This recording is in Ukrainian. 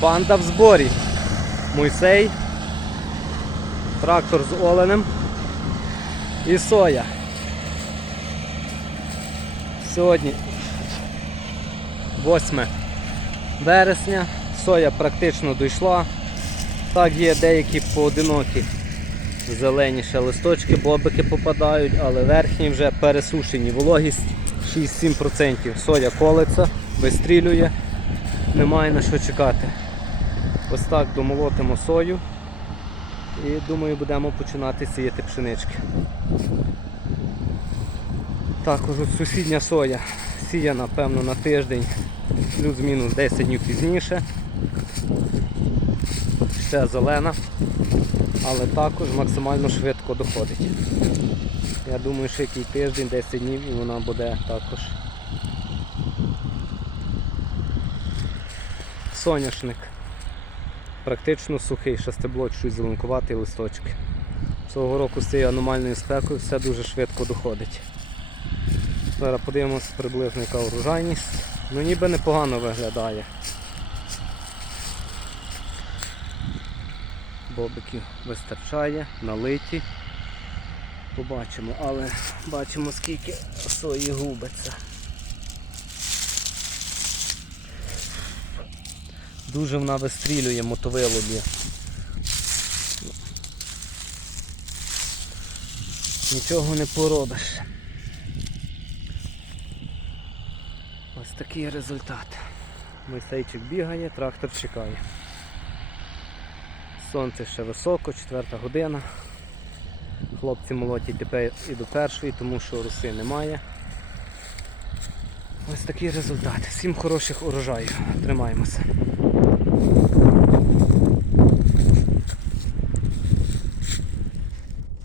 Банда в зборі. Мойсей. Трактор з оленем. І соя. Сьогодні 8 вересня. Соя практично дійшла. Так є деякі поодинокі зелені ще листочки, бобики попадають, але верхні вже пересушені. Вологість 6-7%. Соя колеться, вистрілює, немає на що чекати. Ось так домолотимо сою і думаю будемо починати сіяти пшенички. Також от сусідня соя сіяна, певно, на тиждень, плюс-мінус 10 днів пізніше. Ще зелена, але також максимально швидко доходить. Я думаю, що який тиждень, 10 днів і вона буде також. Соняшник. Практично сухий, шестиблок, щось зеленкуватий листочки. Цього року з цією аномальною спекою все дуже швидко доходить. Зараз подивимось приблизно яка урожайність. Ну ніби непогано виглядає. Бобиків вистачає, налиті. Побачимо, але бачимо скільки сої губиться. Дуже вона вистрілює мотовилобі. Нічого не поробиш. Ось такий результат. Мойсейчик бігає, трактор чекає. Сонце ще високо, четверта година. Хлопці молотять тепер і до першої, тому що роси немає. Ось такий результат. Всім хороших урожаїв. Тримаємося.